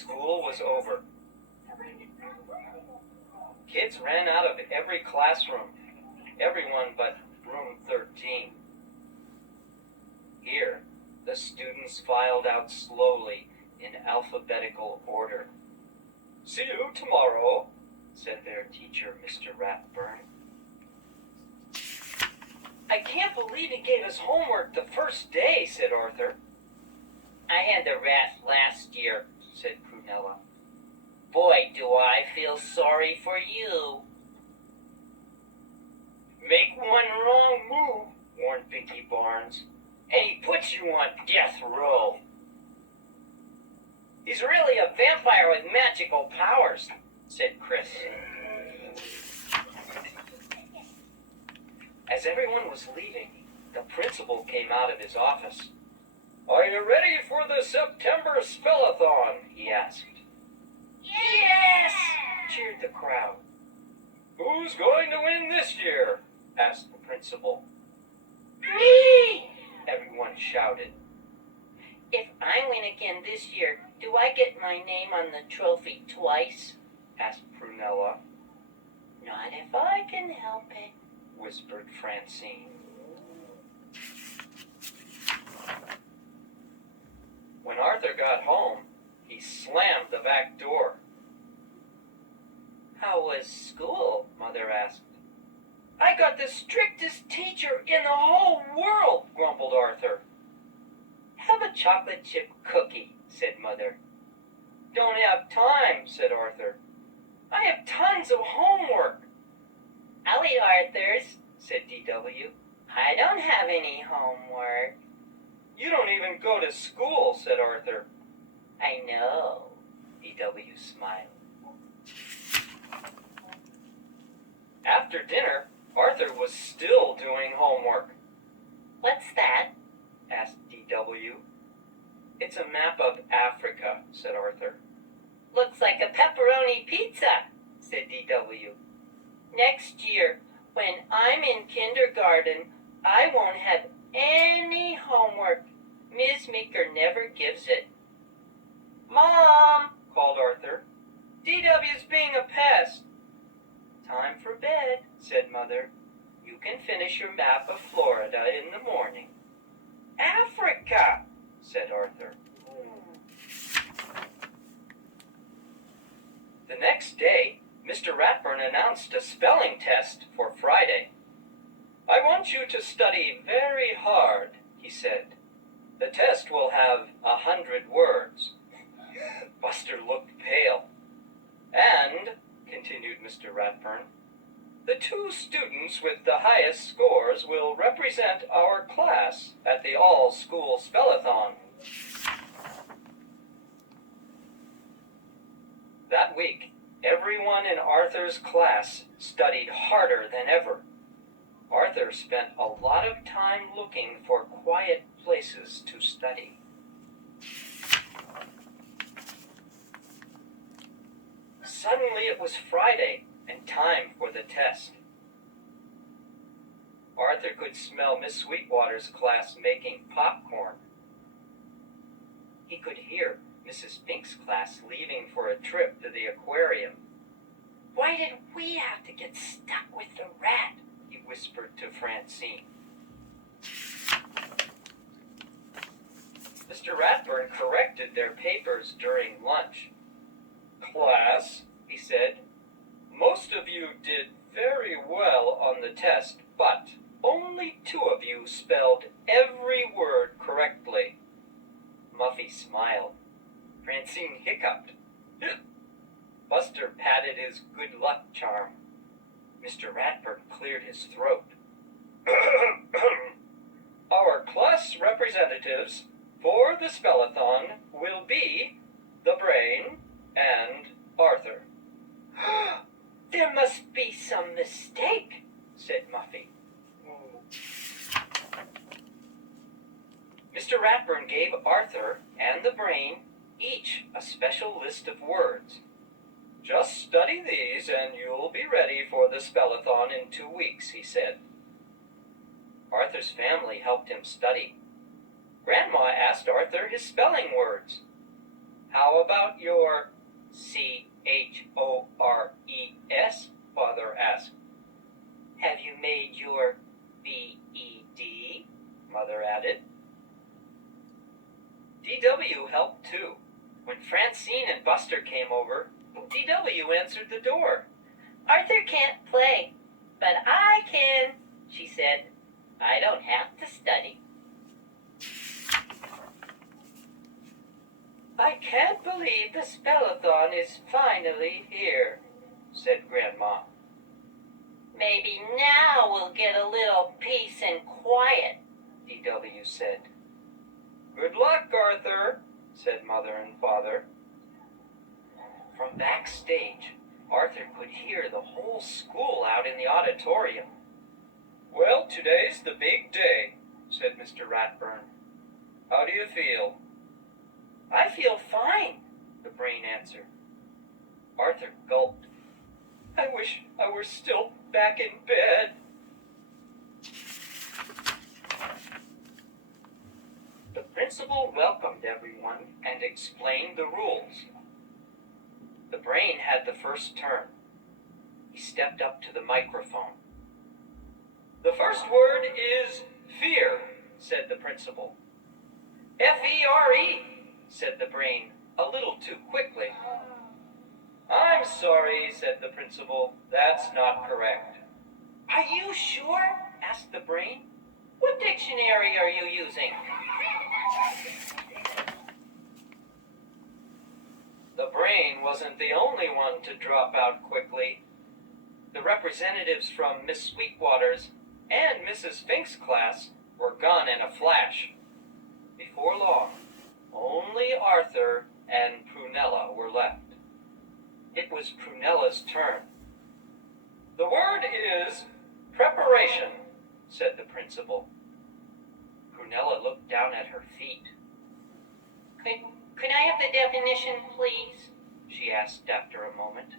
school was over. Kids ran out of every classroom, everyone but room 13. Here, the students filed out slowly in alphabetical order. "See you tomorrow," said their teacher, Mr. Ratburn. "I can't believe he gave us homework the first day," said Arthur. "I had the rat last year," said Prunella. "Boy, do I feel sorry for you." "Make one wrong move," warned Pinky Barnes, "and he puts you on death row." "He's really a vampire with magical powers," said Chris. As everyone was leaving, the principal came out of his office. "Are you ready for the September Spellathon?" he asked. "Yes!" cheered the crowd. "Who's going to win this year?" asked the principal. "Me!" everyone shouted. "If I win again this year, do I get my name on the trophy twice?" asked Prunella. "Not if I can help it," whispered Francine. When Arthur got home, he slammed the back door. "How was school?" Mother asked. "I got the strictest teacher in the whole world," grumbled Arthur. "Have a chocolate chip cookie," said Mother. "Don't have time," said Arthur. "I have tons of homework." "I'll eat Arthur's," said DW. "I don't have any homework." "You don't even go to school," said Arthur. "I know," DW smiled. After dinner, Arthur was still doing homework. "What's that?" asked DW. "It's a map of Africa," said Arthur. "Looks like a pepperoni pizza," said DW. "Next year, when I'm in kindergarten, I won't have any homework. Ms. Meeker never gives it." "Mom," called Arthur, "DW's being a pest." "Time for bed," said Mother. "You can finish your map of Florida in the morning." "Africa," said Arthur. The next day, Mr. Ratburn announced a spelling test for Friday. "I want you to study very hard," he said. "The test will have 100 words." Buster looked pale. "And," continued Mr. Ratburn, "the 2 students with the highest scores will represent our class at the all-school spellathon." That week, everyone in Arthur's class studied harder than ever. Arthur spent a lot of time looking for quiet places to study. Suddenly it was Friday and time for the test. Arthur could smell Miss Sweetwater's class making popcorn. He could hear Mrs. Pink's class leaving for a trip to the aquarium. "Why did we have to get stuck with the rat?" he whispered to Francine. Mr. Ratburn corrected their papers during lunch. "Class," he said, "most of you did very well on the test, but only 2 of you spelled every word correctly." Muffy smiled. Francine hiccuped. Buster patted his good luck charm. Mr. Ratburn cleared his throat. "Our class representatives for the spellathon will be the Brain and Arthur." "There must be some mistake," said Muffy. Mr. Ratburn gave Arthur and the Brain each a special list of words. "Just study these and you'll be ready for the spellathon in 2 weeks," he said. Arthur's family helped him study. Grandma asked Arthur his spelling words. How about your CHORES? Father asked. Have you made your BED? Mother added. DW helped too. When Francine and Buster came over, DW answered the door. Arthur can't play, but I can, she said. I don't have to study. I can't believe the spellathon is finally here, said Grandma. Maybe now we'll get a little peace and quiet, DW said. Good luck, Arthur, said Mother and Father. From backstage, Arthur could hear the whole school out in the auditorium. Well, today's the big day, said Mr. Ratburn. How do you feel? I feel fine, the brain answered. Arthur gulped. I wish I were still back in bed. The principal welcomed everyone and explained the rules. The brain had the first turn. He stepped up to the microphone. The first word is fear, said the principal. F-E-R-E, said the brain, a little too quickly. I'm sorry, said the principal. That's not correct. Are you sure? Asked the brain. What dictionary are you using? The brain wasn't the only one to drop out quickly. The representatives from Miss Sweetwater's and Mrs. Fink's class were gone in a flash. Before long, only Arthur and Prunella were left. It was Prunella's turn. The word is preparation, said the principal. Prunella looked down at her feet. Could I have the definition, please? She asked after a moment.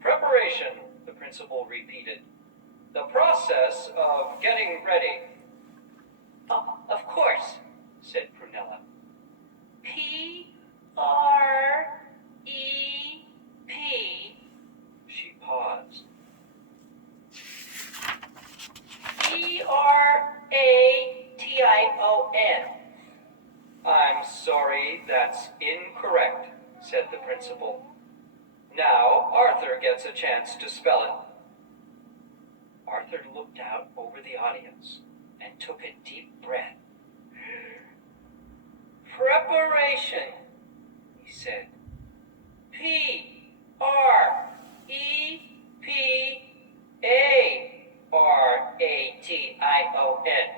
Preparation, the principal repeated. The process of getting ready. Of course, said Prunella. P-R-E-P. She paused. E-R-A-T-I-O-N. I'm sorry, that's incorrect, said the principal. Now Arthur gets a chance to spell it. Arthur looked out over the audience and took a deep breath. Preparation, he said. P-R-E-P-A-R-A-T-I-O-N.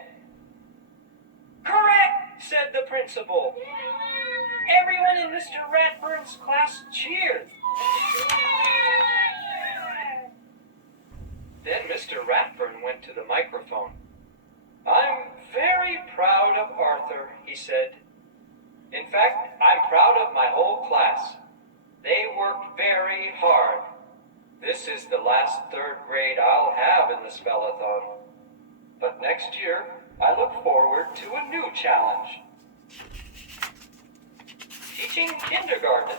Correct, said the principal. Everyone in Mr. Ratburn's class cheered. Then Mr. Ratburn went to the microphone. I'm very proud of Arthur, he said. In fact, I'm proud of my whole class. They worked very hard. This is the last third grade I'll have in the spellathon. But next year, I look forward to a new challenge. Teaching kindergarten.